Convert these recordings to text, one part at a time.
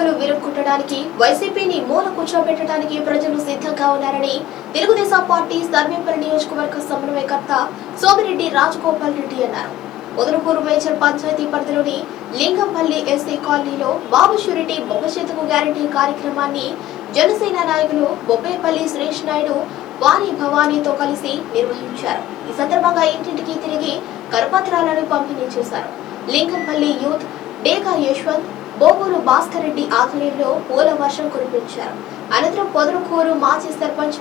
ఎన్నికలు విరుక్కుంటడానికి వైసీపీని మూల కూర్చోబెట్టడానికి ప్రజలు సిద్ధంగా ఉన్నారని తెలుగుదేశం పార్టీ సర్వేపల్లి నియోజకవర్గ సమన్వయకర్త సోమిరెడ్డి రాజగోపాల్ రెడ్డి అన్నారు. ఉదరపూర్ మేజర్ పంచాయతీ పరిధిలోని లింగంపల్లి ఎస్సీ కాలనీలో బాబు షూరిటీ భవిష్యత్తుకు గ్యారంటీ కార్యక్రమాన్ని జనసేన నాయకులు బొబ్బేపల్లి సురేష్ నాయుడు వారి భవానీతో కలిసి నిర్వహించారు. ఈ సందర్భంగా ఇంటింటికి తిరిగి కరపత్రాలను పంపిణీ చేశారు. లింగంపల్లి యూత్ డేగా యశ్వంత్ బోగూరు భాస్కర్ రెడ్డి ఆధ్వర్యంలో పూల వర్షం కురిపించారు. అనంతరం పొదరుకూరు మాజీ సర్పంచ్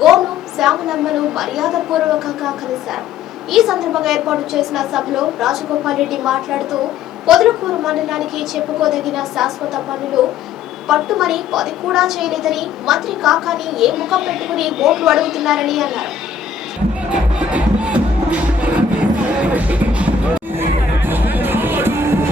గోను శ్యామలమ్మను మర్యాదపూర్వకంగా కలిశారు. ఈ సందర్భంగా ఏర్పాటు చేసిన సభలో రాజగోపాల్ రెడ్డి మాట్లాడుతూ పొదరుకూరు మండలానికి చెప్పుకోదగిన శాశ్వత పనులు పట్టుమని పది కూడా చేయలేదని మంత్రి కాకాని ఏ ముఖం పెట్టుకుని ఓట్లు అడుగుతున్నారని అన్నారు.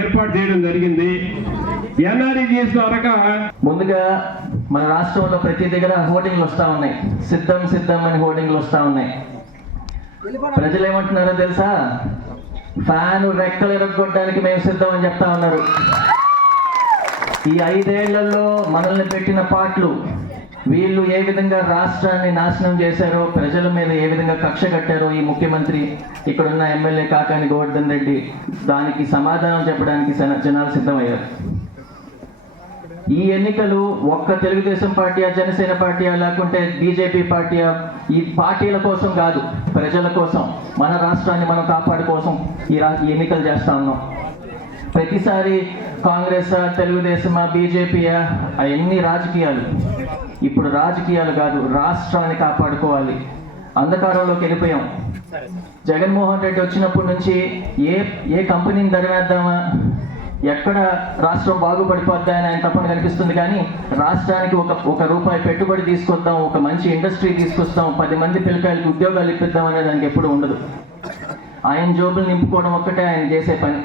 ఏర్పాటు చేయడం జరిగింది. ఎన్ఆర్ఈజిఎస్ అనక ముందుగా మన రాష్ట్రంలో ప్రతి దగ్గర హోర్డింగ్లు వస్తూ ఉన్నాయి. సిద్ధం సిద్ధం అని హోర్డింగ్లు వస్తూ ఉన్నాయి. ప్రజలు ఏమంటున్నారో తెలుసా? ఫ్యాన్ రెక్కలు ఎరగొట్టడానికి మేము సిద్ధం అని చెప్తా ఉన్నారు. ఈ ఐదేళ్ళలో మనల్ని పెట్టిన పాటలు వీళ్ళు ఏ విధంగా రాష్ట్రాన్ని నాశనం చేశారో ప్రజల మీద ఏ విధంగా కక్ష కట్టారో ఈ ముఖ్యమంత్రి ఇక్కడున్న ఎమ్మెల్యే కాకాని గోవర్ధన్ రెడ్డి దానికి సమాధానం చెప్పడానికి జనాలు సిద్ధమయ్యారు. ఈ ఎన్నికలు ఒక్క తెలుగుదేశం పార్టీయా జనసేన పార్టీయా లేకుంటే బీజేపీ పార్టీయా ఈ పార్టీల కోసం కాదు ప్రజల కోసం మన రాష్ట్రాన్ని మనం కాపాడు కోసం ఈ ఈ ఎన్నికలు చేస్తా ఉన్నాం. ప్రతిసారి కాంగ్రెస్ తెలుగుదేశమా బీజేపీయా అవన్నీ రాజకీయాలు ఇప్పుడు రాజకీయాలు కాదు రాష్ట్రాన్ని కాపాడుకోవాలి. అంధకారంలోకి వెళ్ళిపోయాం. జగన్మోహన్ రెడ్డి వచ్చినప్పటి నుంచి ఏ ఏ కంపెనీని ధరవేద్దామా ఎక్కడ రాష్ట్రం బాగుపడిపోద్దా అని ఆయన తప్పని కనిపిస్తుంది కానీ రాష్ట్రానికి ఒక ఒక రూపాయి పెట్టుబడి తీసుకొద్దాం ఒక మంచి ఇండస్ట్రీ తీసుకొస్తాం పది మంది పిల్లకాయలకు ఉద్యోగాలు ఇప్పిద్దాం అనే దానికి ఎప్పుడు ఉండదు. ఆయన జోబులు నింపుకోవడం ఒక్కటే ఆయన చేసే పని.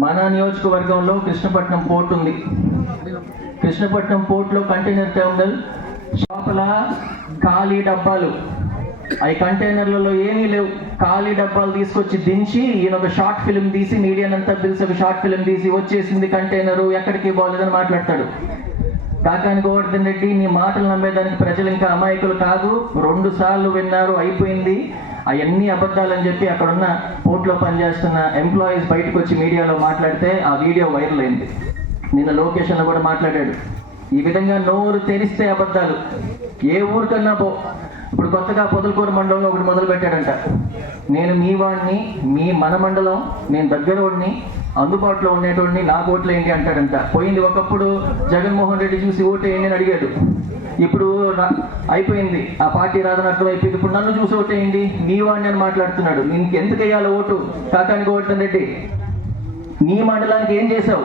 మన నియోజకవర్గంలో కృష్ణపట్నం పోర్ట్ ఉంది. కృష్ణపట్నం పోర్ట్లో కంటైనర్ టెర్మినల్ షాపుల ఖాళీ డబ్బాలు. అవి కంటైనర్లలో ఏమీ లేవు. ఖాళీ డబ్బాలు తీసుకొచ్చి దించి ఈయన ఒక షార్ట్ ఫిల్మ్ తీసి మీడియానంతా పిలిచి ఒక షార్ట్ ఫిల్మ్ తీసి వచ్చేసింది కంటైనర్ ఎక్కడికి పోలేదని మాట్లాడతాడు. కాకాని గోవర్ధన్ రెడ్డి నీ మాటలు నమ్మేదానికి ప్రజలు ఇంకా అమాయకులు కాదు. రెండు సార్లు విన్నారు అయిపోయింది. అవన్నీ అబద్ధాలని చెప్పి అక్కడున్న పోర్ట్లో పనిచేస్తున్న ఎంప్లాయీస్ బయటకు వచ్చి మీడియాలో మాట్లాడితే ఆ వీడియో వైరల్ అయింది. నిన్న లొకేషన్లో కూడా మాట్లాడాడు. ఈ విధంగా నోరు తెరిస్తే అబద్ధాలు. ఏ ఊరికన్నా పో. ఇప్పుడు కొత్తగా పొదలకూరు మండలంలో ఒకటి మొదలు పెట్టాడంట. నేను మీ వాడిని మీ మన మండలం నేను దగ్గర వాడిని అందుబాటులో ఉండేటోడిని నా ఓట్లు ఏంటి అంటాడంట. పోయింది ఒకప్పుడు జగన్మోహన్ రెడ్డి చూసి ఓటు ఏంటి అని అడిగాడు. ఇప్పుడు అయిపోయింది. ఆ పార్టీ రాదని అయిపోయింది ఇప్పుడు నన్ను చూసి ఓటు ఏంటి మీ వాడిని అని మాట్లాడుతున్నాడు. నీకు ఎందుకు వేయాలి ఓటు? కాకానికి ఓటు రెడ్డి. నీ మండలానికి ఏం చేసావు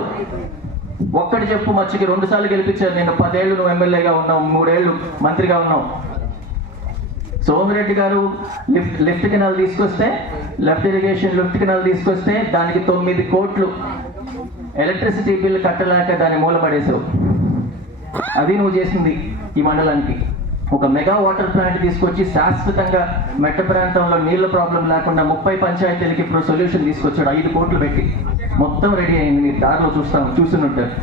ఒక్కటి చెప్పు మచ్చికి రెండు సార్లు గెలిపించారు. నేను పదేళ్ళు నువ్వు ఎమ్మెల్యేగా ఉన్నావు మూడేళ్ళు మంత్రిగా ఉన్నావు. Somireddy garu lift lift canal తీసుకొస్తే లెఫ్ట్ ఇరిగేషన్ లిఫ్ట్ కెనాల్ తీసుకొస్తే దానికి తొమ్మిది కోట్లు ఎలక్ట్రిసిటీ బిల్ కట్టలేక దాన్ని మూలపడేసావు అది నువ్వు చేసింది ఈ మండలానికి. ఒక మెగా వాటర్ ప్లాంట్ తీసుకొచ్చి శాశ్వతంగా మెట్ట ప్రాంతంలో నీళ్ళ ప్రాబ్లం లేకుండా ముప్పై పంచాయతీలకి ఇప్పుడు సొల్యూషన్ తీసుకొచ్చాడు ఐదు కోట్లు పెట్టి. మొత్తం రెడీ అయింది. మీరు దారిలో చూస్తాం చూస్తున్నట్టారు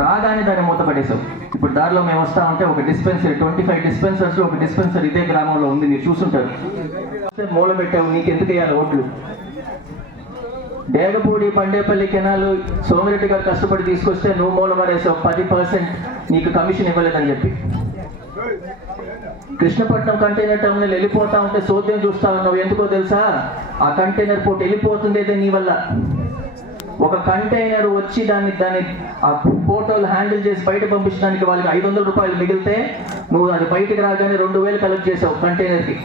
రాగానే దాన్ని మూతపడేసాం ఇప్పుడు దారిలో మేము వస్తా ఉంటే ఒక డిస్పెన్సరీ ట్వంటీ ఫైవ్ డిస్పెన్సర్స్ ఒక డిస్పెన్సరీ ఇదే గ్రామంలో ఉంది. మీరు చూసుంటారు మూల పెట్టావు. నీకు ఎందుకు వేయాలి ఓట్లు? డేగపూడి పండేపల్లి కెనాలు సోమిరెడ్డి గారు కష్టపడి తీసుకొస్తే నువ్వు మూల పడేసావు పది పర్సెంట్ నీకు కమిషన్ ఇవ్వలేదని చెప్పి. కృష్ణపట్నం కంటైనర్ టర్మినల్ వెళ్ళిపోతా ఉంటే సోద్యం చూస్తా ఉన్నావు. ఎందుకో తెలుసా? ఆ కంటైనర్ పోర్ట్ వెళ్ళిపోతుందేదే నీ వల్ల. ఒక కంటైనర్ వచ్చి దాన్ని దాన్ని ఆ ఫోటోలు హ్యాండిల్ చేసి బయట పంపించడానికి వాళ్ళకి ఐదు వందల రూపాయలు మిగిలితే నువ్వు అది బయటికి రాగానే రెండు వేలు కలెక్ట్ చేసావు కంటైనర్కి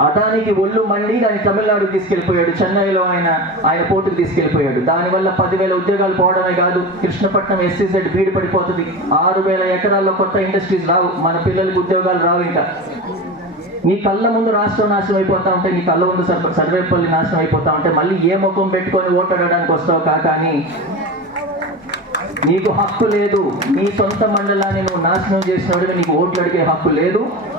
అదానికి ఒళ్ళు మండి దాన్ని తమిళనాడు తీసుకెళ్ళిపోయాడు చెన్నైలో ఆయన ఆయన పోర్టుకు తీసుకెళ్ళిపోయాడు దానివల్ల పదివేల ఉద్యోగాలు పోవడమే కాదు కృష్ణపట్నం ఎస్సీసెడ్ బీడు పడిపోతుంది. ఆరు వేల ఎకరాల్లో కొత్త ఇండస్ట్రీస్ రావు. మన పిల్లలకు ఉద్యోగాలు రావు ఇంకా. నీ కళ్ళ ముందు రాష్ట్రం నాశనం అయిపోతా ఉంటే నీ కళ్ళ ముందు సర్వ- సర్వేపల్లి నాశనం అయిపోతా ఉంటే మళ్ళీ ఏ ముఖం పెట్టుకొని ఓటు అడగడానికి వస్తావు కాక అని నీకు హక్కు లేదు. నీ సొంత మండలాన్ని నువ్వు నాశనం చేసినప్పుడు నీకు ఓట్లు అడిగే హక్కు లేదు.